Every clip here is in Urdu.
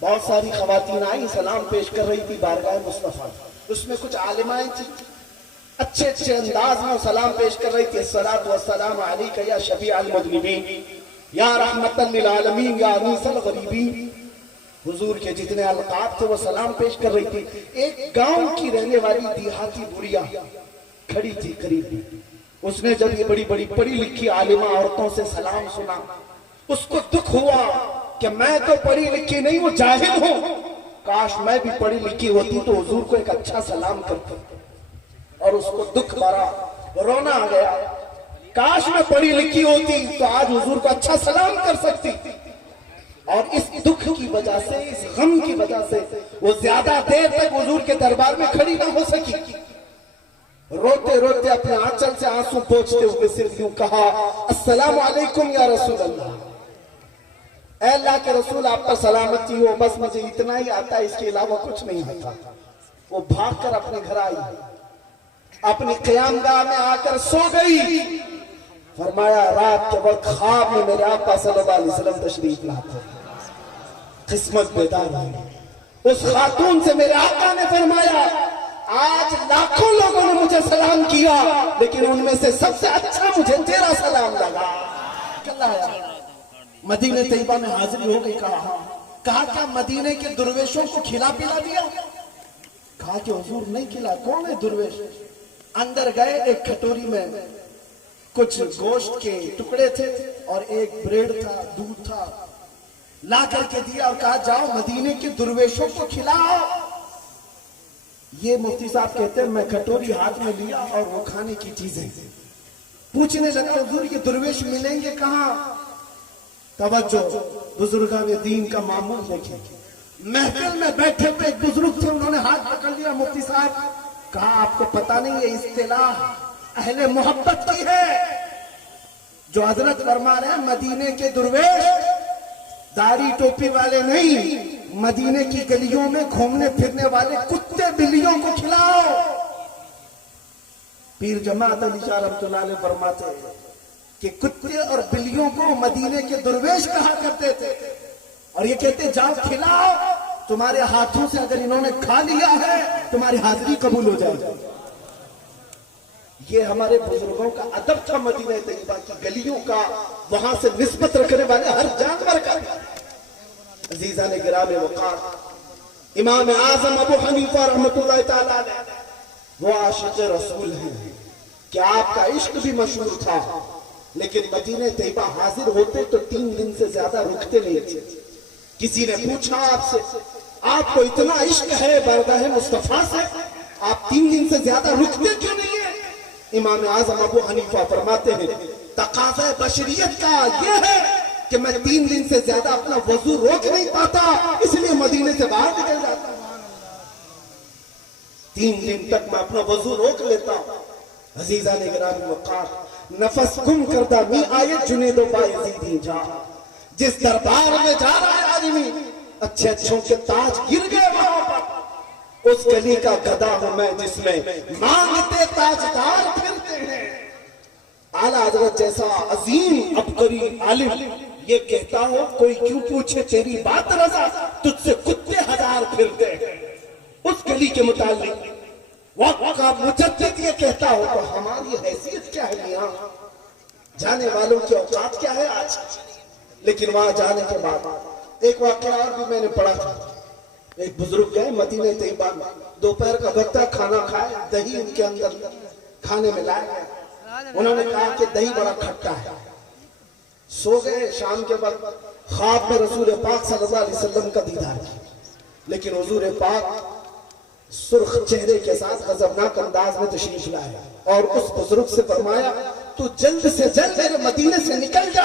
بہت ساری خواتین آئی سلام پیش کر رہی تھی بارگاہ مصطفیٰ، اس میں کچھ عالمائیں تھیں، اچھے اچھے انداز میں سلام پیش کر رہی تھی. الصلاۃ والسلام علیک یا شفیع المذنبین یا رحمت للعالمین یا انیس الغریبین. حضور کے جتنے القاب تھے وہ سلام پیش کر رہی تھی. ایک گاؤں کی رہنے والی دیہاتی بڑھیا کھڑی تھی قریب. اس نے جب یہ بڑی بڑی پڑھی لکھی عالمہ عورتوں سے سلام سنا، اس کو دکھ ہوا کہ میں تو پڑھی لکھی نہیں ہوں، جاہل ہوں. کاش میں بھی پڑھی لکھی ہوتی تو حضور کو ایک اچھا سلام کرتا. اور اس کو دکھ بھرا رونا آ گیا. کاش میں پڑھی لکھی ہوتی تو آج حضور کو اچھا سلام کر سکتی. اور اس دکھ کی وجہ سے، اس غم کی وجہ سے وہ زیادہ دیر تک حضور کے دربار میں کھڑی نہ ہو سکی. روتے روتے اپنے آنچل سے آنسو پوچھتے ہوئے صرف یوں کہا، السلام علیکم یا رسول اللہ. اے اللہ کے رسول، آپ پر سلامتی ہو، بس مجھے اتنا ہی آتا ہے، اس کے علاوہ کچھ نہیں آتا. وہ بھاگ کر اپنے گھر آئی، اپنی قیام گاہ میں آ کر سو گئی. فرمایا رات کے وقت خواب میں میرے آقا صلی اللہ علیہ وسلم تشریف لاتے. قسمت بیدار ہوئی. اس خاتون سے میرے آقا نے فرمایا، آج لاکھوں لوگوں نے مجھے سلام کیا لیکن ان میں سے سب سے اچھا مجھے تیرا سلام لگا. مدینہ طیبہ میں حاضری ہو گئی. کہا کیا مدینہ کے درویشوں کو کھلا پلا دیا؟ کہا کہ حضور نہیں کھلا. کون ہے درویش؟ اندر گئے، ایک کھٹوری میں کچھ گوشت کے ٹکڑے تھے اور ایک بریڈ تھا، دودھ تھا، لا کر کے دیا اور کہا جاؤ مدینے کے درویشوں کو کھلاؤ. یہ مفتی صاحب کہتے ہیں میں کھٹوری ہاتھ میں لیا اور وہ کھانے کی چیزیں پوچھنے لگا، حضور یہ درویش ملیں گے کہاں؟ توجہ، بزرگان دین کا معمول دیکھیں. محفل میں بیٹھے ہوئے ایک بزرگ تھے، انہوں نے ہاتھ پکڑ لیا. مفتی صاحب کہا آپ کو پتہ نہیں یہ اصطلاح اہل محبت کی ہے. جو حضرت فرما رہے ہیں مدینے کے درویش داڑھی ٹوپی والے نہیں، مدینے کی گلیوں میں گھومنے پھرنے والے کتے بلیوں کو کھلاؤ. پیر جماعت علی شاہ رحمۃ اللہ علیہ فرماتے ہیں کہ کتے اور بلیوں کو مدینے کے درویش کہا کرتے تھے اور یہ کہتے جاؤ کھلاؤ، تمہارے ہاتھوں سے اگر انہوں نے کھا لیا ہے تمہاری حاضری قبول ہو جائے گی. یہ ہمارے بزرگوں کا ادب تھا مدینہ طیبہ کی گلیوں کا، وہاں سے نسبت رکھنے والے ہر جانور کا. عزیزان گرام وقار، امام اعظم ابو حنیفہ رحمۃ اللہ تعالی علیہ وہ عاشق رسول ہیں کہ آپ کا عشق بھی مشہور تھا، لیکن مدینہ طیبہ حاضر ہوتے تو 3 دن سے زیادہ رکتے نہیں تھے. کسی نے پوچھا آپ سے، آپ کو اتنا عشق ہے بارگاہ مصطفیٰ سے، آپ 3 دن سے زیادہ رکتے کیوں نہیں ہیں؟ امام اعظم ابو حنیفہ فرماتے ہیں تقاضۂ بشریت کا یہ ہے کہ میں 3 دن سے زیادہ اپنا وضو روک نہیں پاتا، اس لیے مدینے سے باہر نکل جاتا ہوں. 3 دن تک میں اپنا وضو روک لیتا ہوں. عزیزان گرامی وقار، نفس گم کردہ می آیت جنید و بایزیدی جا. جس دربار میں جا رہا ہے آدمی، اچھے اچھوں کے تاج گر گئے وہاں پر. اس گلی کا گدا ہوں میں جس میں مانگتے تاجدار پھرتے ہیں. اعلیٰ حضرت جیسا عظیم عبقری عالم یہ کہتا ہو، کوئی کیوں پوچھے تیری بات رضا، تجھ سے کتے 1000 پھرتے ہیں. اس گلی کے متعلق وقت کا مجدد یہ کہتا ہو تو ہماری حیثیت کیا ہے میاں؟ جانے والوں کی اوقات کیا ہے آج؟ لیکن وہاں جانے کے بعد ایک واقعہ اور بھی میں نے پڑھا تھا. ایک بزرگ گئے مدینہ طیبہ میں، دوپہر کا وقت تھا، کھانا کھائے، دہی ان کے اندر کھانے میں لائے گئے. انہوں نے کہا کہ دہی بڑا کھٹا ہے. سو گئے. شام کے وقت خواب میں رسول پاک صلی اللہ علیہ وسلم کا دیدار کیا، لیکن حضور پاک سرخ چہرے کے ساتھ غضبناک انداز میں تشریف لائے اور اس بزرگ سے فرمایا تو جلد سے جلد میرے مدینے سے نکل جا،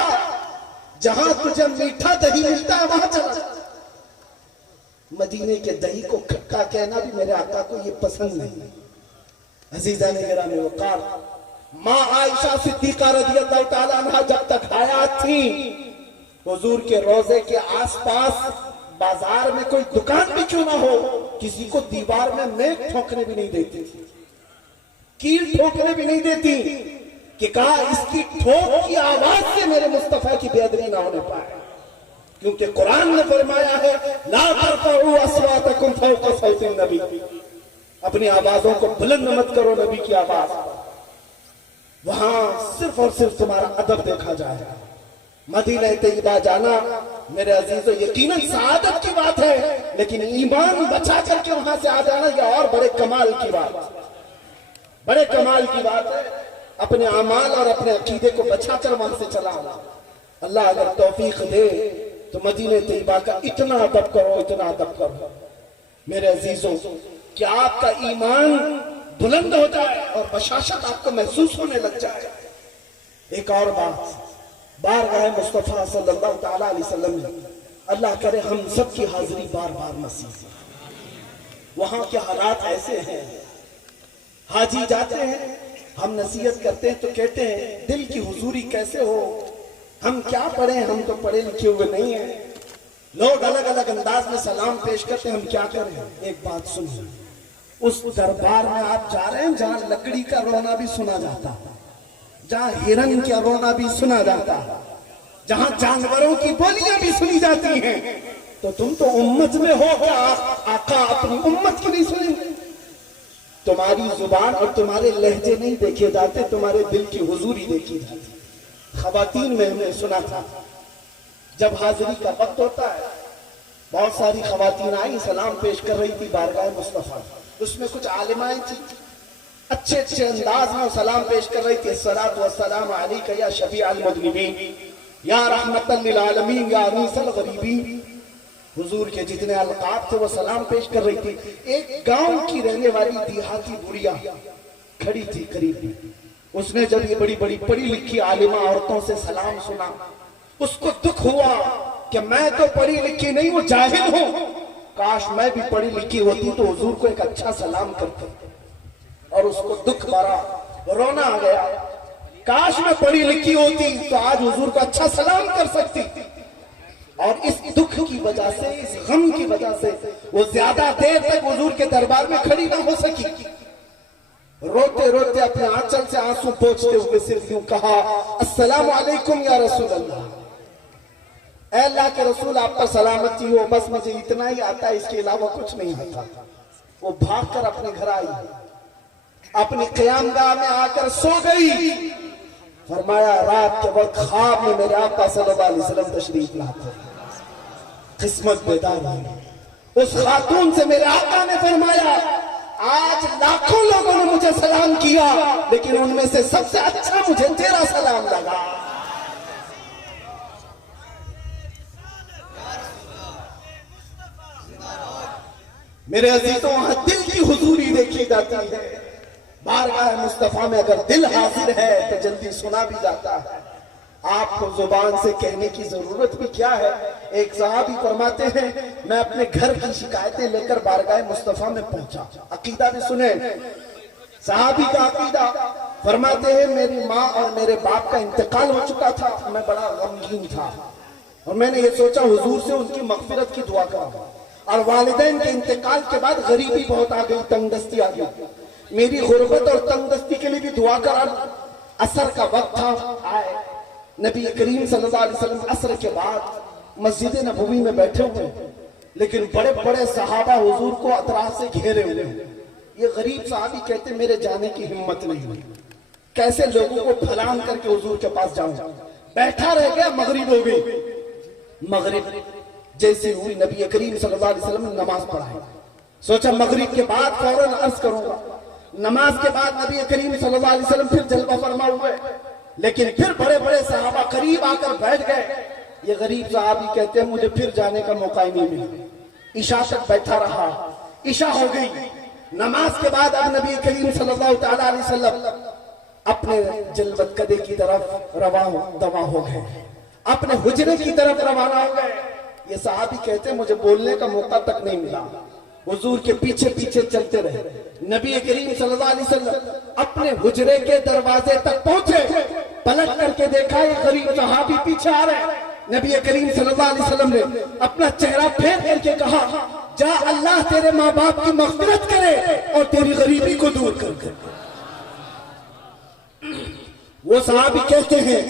جہاں تجھے میٹھا دہی ملتا ہے وہاں چلا جا. مدینے کے دہی کو کھٹا کہنا بھی میرے آقا کو یہ پسند نہیں. عزیزان گرامی وقار، ماں عائشہ صدیقہ رضی اللہ تعالیٰ عنہ جب تک حیات تھی، حضور کے روضے کے آس پاس بازار میں کوئی دکان بھی کیوں نہ ہو، کسی کو دیوار میں میک ٹھوکنے بھی نہیں دیتی، کیل ٹھوکنے بھی نہیں دیتی کہ کہا اس کی ٹھوک کی آواز سے میرے مصطفیٰ کی بے ادبی نہ ہونے پائے. کیونکہ قرآن نے فرمایا ہے لا ترفعوا اصواتکم فوق صوت النبی، اپنی آوازوں کو بلند مت کرو نبی کی آواز۔ وہاں صرف اور صرف تمہارا ادب دیکھا جائے گا۔ مدینہ طیبہ جانا میرے عزیزو یقیناً سعادت کی بات ہے، لیکن ایمان بچا کر کے وہاں سے آ جانا یہ اور بڑے کمال کی بات، بڑے کمال کی بات ہے۔ اپنے اعمال اور اپنے عقیدے کو بچا کر وہاں سے چلا آنا۔ اللہ اگر توفیق دے تو مدینہ طیبہ کا اتنا ادب کرو، اتنا ادب کرو میرے عزیزوں کہ آپ کا ایمان بلند ہو جائے اور بشاشت آپ کو محسوس ہونے لگ جائے۔ ایک اور بات، بارگاہ مصطفیٰ صلی اللہ تعالیٰ علیہ وسلم نے، اللہ کرے ہم سب کی حاضری بار بار نصیب ہو۔ وہاں کے حالات ایسے ہیں، حاجی جاتے ہیں، ہم نصیحت کرتے ہیں تو کہتے ہیں دل کی حضوری کیسے ہو، ہم کیا پڑھیں، ہم تو پڑھے لکھے ہوئے نہیں ہیں۔ لوگ الگ الگ انداز میں سلام پیش کرتے ہیں، ہم کیا کریں؟ ایک بات سنیں، اس دربار میں آپ جا رہے ہیں جہاں لکڑی کا رونا بھی سنا جاتا ہے، جہاں ہرن کا رونا بھی سنا جاتا ہے، جہاں جانوروں کی بولیاں بھی سنی جاتی ہیں، تو تم تو امت میں ہو، کیا آقا اپنی امت کی نہیں سنیں گے؟ تمہاری زبان اور تمہارے لہجے نہیں دیکھے جاتے، تمہارے دل کی حضوری دیکھی جاتی۔ خواتین میں ہم نے سنا تھا جب حاضری کا وقت ہوتا ہے، بہت ساری خواتین آئی سلام پیش کر رہی تھی بارگاہ مصطفیٰ، اس میں کچھ عالمائیں تھیں، اچھے اچھے انداز میں سلام پیش کر رہی تھی، الصلاۃ والسلام علیک یا شفیع المذنبین یا رحمت للعالمین یا انیس الغریبین۔ حضور کے جتنے القاب تھے وہ سلام پیش کر رہی تھی۔ ایک گاؤں کی رہنے والی دیہاتی بڑھیا کھڑی تھی قریب، اس نے جب یہ بڑی بڑی پڑھی لکھی عالمہ عورتوں سے سلام سنا، اس کو دکھ ہوا کہ میں تو پڑھی لکھی نہیں ہوں، جاہل ہوں، کاش میں بھی پڑھی لکھی ہوتی تو حضور کو ایک اچھا سلام کرتی، اور اس کو دکھ بھرا رونا آ گیا، کاش میں پڑھی لکھی ہوتی تو آج حضور کو اچھا سلام کر سکتی۔ اور اس دکھ کی وجہ سے، اس غم کی وجہ سے وہ زیادہ دیر تک حضور کے دربار میں کھڑی نہ ہو سکی، روتے روتے اپنے آنچل سے آنسو پوچھتے ہوئے صرف یوں کہا السلام علیکم یا رسول اللہ، اے اللہ کے رسول آپ پر سلامتی ہو، بس مجھے اتنا ہی آتا ہے، اس کے علاوہ کچھ نہیں آتا۔ وہ بھاگ کر اپنے گھر آئی، اپنی قیام گاہ میں آ کر سو گئی۔ فرمایا رات کے وقت خواب میں میرے آقا صلی اللہ علیہ وسلم تشریف لاتے، قسمت بیدار ہوئی۔ اس خاتون سے میرے آقا نے فرمایا آج لاکھوں لوگوں نے مجھے سلام کیا، لیکن ان میں سے سب سے اچھا مجھے تیرا سلام لگا۔ میرے عزیزوں وہاں دل کی حضوری دیکھی جاتی ہے۔ بارگاہ مصطفیٰ میں اگر دل حاضر ہے تو جلدی سنا بھی جاتا ہے، آپ کو زبان سے کہنے کی ضرورت بھی کیا ہے۔ ایک صحابی فرماتے ہیں میں اپنے گھر کی شکایتیں لے کر بارگاہ مصطفیٰ میں پہنچا، عقیدہ بھی سنیں صحابی کا عقیدہ، فرماتے ہیں میری ماں اور میرے باپ کا انتقال ہو چکا تھا، میں بڑا غمگین تھا، اور میں نے یہ سوچا حضور سے ان کی مغفرت کی دعا کروں، اور والدین کے انتقال کے بعد غریبی بہت آ گئی، تنگ دستی آ گئی، میری غربت اور تنگ دستی کے لیے بھی دعا کرا۔ عصر کا وقت تھا، آئے نبی کریم صلی اللہ علیہ وسلم عصر کے بعد مسجد نبوی میں بیٹھے ہوئے، لیکن بڑے بڑے صحابہ حضور کو اطراف سے گھیرے ہوئے۔ یہ غریب صحابی کہتے میرے جانے کی ہمت نہیں ہوئی، کیسے لوگوں کو پھلان کر کے حضور کے پاس جاؤں، بیٹھا رہ گیا، مغرب ہو گئی۔ مغرب جیسے ہوئی نبی کریم صلی اللہ علیہ وسلم نے نماز پڑھائی، سوچا مغرب کے بعد فوراً عرض کروں گا۔ نماز کے بعد نبی کریم صلی اللہ علیہ وسلم پھر جلوہ فرما ہوئے، لیکن پھر بڑے بڑے صحابہ قریب آ کر بیٹھ گئے۔ یہ غریب صحابی کہتے ہیں مجھے پھر جانے کا موقع ہی نہیں ملا، عشاء تک بیٹھا رہا، عشاء ہو گئی۔ نماز کے بعد اب نبی کریم صلی اللہ تعالیٰ علیہ وسلم اپنے جلوت کدے کی طرف رواں ہو گئے، اپنے حجرے کی طرف روانہ ہو گئے۔ یہ صحابی کہتے ہیں مجھے بولنے کا موقع تک نہیں ملا، حضور کے پیچھے پیچھے چلتے رہے۔ نبی کریم صلی اللہ علیہ وسلم اپنے حجرے کے دروازے تک پہنچے، پلٹ کر کے دیکھا یہ غریب صحابی پیچھے آ رہے۔ نبی کریم صلی اللہ علیہ وسلم نے اپنا چہرہ پھیر کر کے کہا جا اللہ تیرے ماں باپ کی مغفرت کرے اور تیری غریبی کو دور کر۔ وہ صحابی کہتے ہیں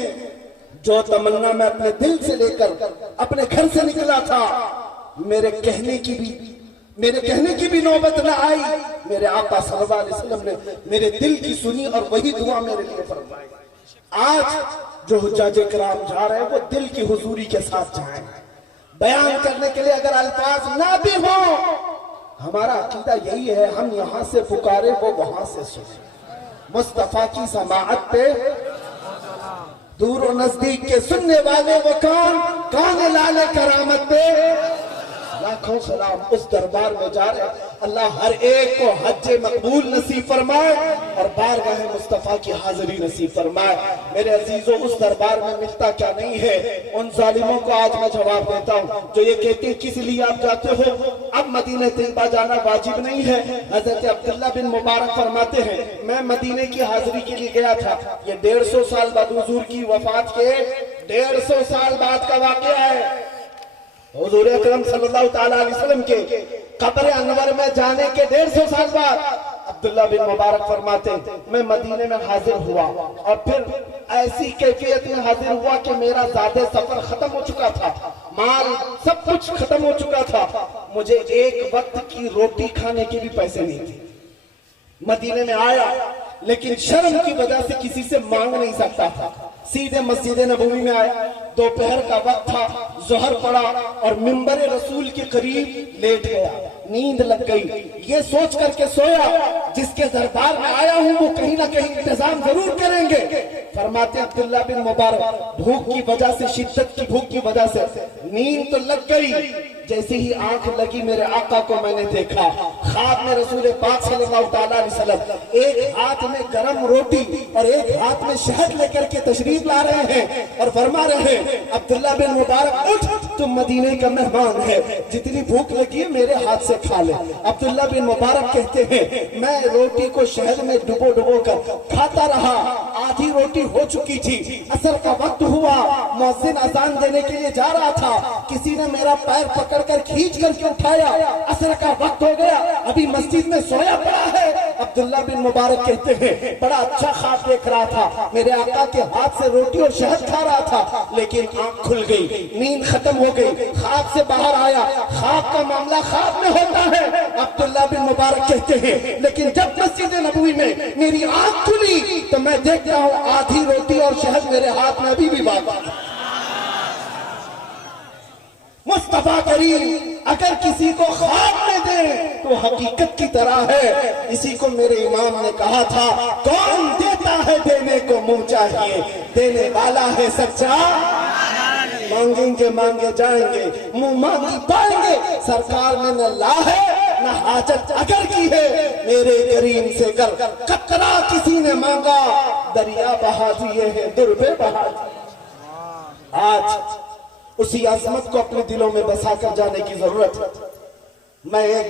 جو تمنا میں اپنے دل سے لے کر اپنے گھر سے نکلا تھا، میرے کہنے کی بھی نوبت نہ آئی، میرے آقا صلی اللہ علیہ وسلم نے میرے دل کی سنی اور وہی دعا میرے لیے فرمائی۔ آج جو حجاج کرام جا رہے ہیں وہ دل کی حضوری کے ساتھ جائیں۔ بیان کرنے کے لیے اگر الفاظ نہ بھی ہوں، ہمارا عقیدہ یہی ہے، ہم یہاں سے پکارے وہ وہاں سے سنے۔ مصطفیٰ کی سماعت پہ دور و نزدیک کے سننے والے وہ کون لال کرامت پہ لاکھوں سلام۔ اس دربار میں جا رہے ہیں، اللہ ہر ایک کو حج مقبول نصیب فرمائے اور بارگاہ مصطفیٰ کی حاضری نصیب فرمائے۔ میرے عزیزوں، اس دربار میں ملتا کیا نہیں ہے، ان ظالموں کو آج میں جواب دیتا ہوں جو یہ کہتے ہیں کس لیے آپ جاتے ہو، اب مدینہ طیبہ جانا واجب نہیں ہے۔ حضرت عبداللہ بن مبارک فرماتے ہیں میں مدینے کی حاضری کے لیے گیا تھا، یہ 150 سال بعد حضور کی وفات کے 150 سال بعد کا واقعہ ہے۔ حضور اکرم صلی اللہ تعالیٰ علیہ وسلم کے قبر انور میں جانے کے 150 سال بعد عبداللہ بن مبارک فرماتے ہیں میں مدینے میں حاضر ہوا اور پھر ایسی کیفیت میں حاضر ہوا کہ میرا زیادہ سفر ختم ہو چکا تھا، مال سب کچھ ختم ہو چکا تھا، مجھے ایک وقت کی روٹی کھانے کے بھی پیسے نہیں تھے۔ مدینے میں آیا لیکن شرم کی وجہ سے کسی سے مانگ نہیں سکتا تھا، سیدھے مسجد نبوی میں آیا، دوپہر کا وقت تھا، ظہر پڑا اور منبر رسول کے قریب لیٹ گیا، نیند لگ گئی، یہ سوچ کر کے سویا جس کے دربار میں آیا ہوں وہ کہیں نہ کہیں انتظام ضرور کریں گے۔ فرماتے عبداللہ بن مبارک بھوک کی وجہ سے، شدت کی بھوک کی وجہ سے نیند تو لگ گئی، جیسے ہی آنکھ لگی میرے آقا کو میں نے دیکھا، خواب میں رسول پاک صلی اللہ تعالیٰ علیہ وسلم ایک ہاتھ میں گرم روٹی اور ایک ہاتھ میں شہد لے کر کے تشریف لا رہے ہیں اور فرما رہے ہیں عبداللہ بن مبارک اٹھ، تم مدینے کا مہمان ہے، جتنی بھوک لگی ہے میرے ہاتھ سے کھا لے۔ عبداللہ بن مبارک کہتے ہیں میں روٹی کو شہد میں ڈبو کر کھاتا رہا، آدھی روٹی ہو چکی تھی، عصر کا وقت ہوا، مؤذن اذان دینے کے لیے جا رہا تھا، کسی نے میرا پیر پکڑ کر کھینچ کر کے اٹھایا، عصر کا وقت ہو گیا، ابھی مسجد میں سویا پڑا ہے۔ عبداللہ بن مبارک کہتے ہیں بڑا اچھا خواب دیکھ رہا تھا، میرے آقا کے ہاتھ سے روٹی اور شہد کھا رہا تھا، لیکن آنکھ کھل گئی، نیند ختم ہو گئی، خواب سے باہر آیا، خواب کا معاملہ خواب میں ہوتا ہے۔ عبداللہ بن مبارک کہتے ہیں لیکن جب مسجد نبوی میں میری آنکھ کھلی تو میں دیکھتا ہوں آدھی روٹی اور شہد میرے ہاتھ میں ابھی بھی باقی ہے۔ مصطفیٰ کریم اگر کسی کو خواب میں دے تو حقیقت کی طرح ہے، اسی کو میرے امام نے کہا تھا کون دیتا ہے دینے کو منہ چاہیے، دینے والا ہے سچا، مانگیں گے مانگے جائیں گے، منہ مانگی پائیں گے، سرکار نے نہ لا ہے نہ حاجت اگر کی ہے، میرے کریم سے کر قطرہ کسی نے مانگا، دریا بہا دیے ہیں در پہ بہا دیے۔ آج اسی عظمت کو اپنے دلوں میں بسا کر جانے کی ضرورت ہے۔ میں ایک